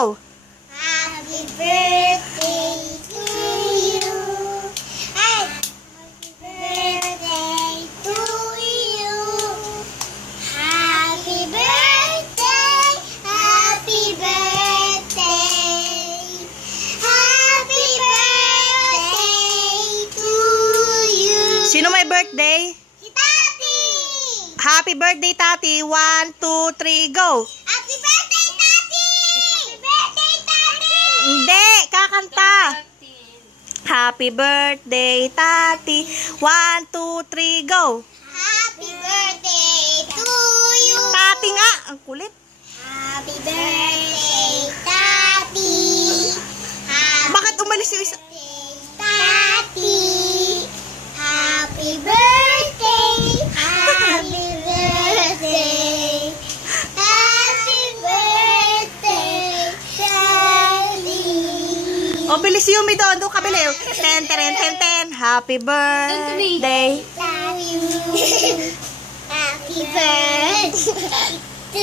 go. Happy birthday to you. Happy birthday to you. Happy birthday. Happy birthday. Happy birthday to you. Sino may birthday? Si Tati. Happy birthday, Tati. 1, 2, 3, go. Happy birthday, Tati. Happy birthday, Tati. Hindi, kakanta. Happy birthday, Tati. 1, 2, 3, go. Happy birthday to you. Tati nga, ang kulit. Happy birthday, Tati. Bakit umalis yung isa? Tati. Happy birthday. Happy birthday. Happy birthday, Tati. O, bilis yung Yumi doon. Doon kabili. 10, 10, 10, 10. Happy birthday. Love you. Happy birthday to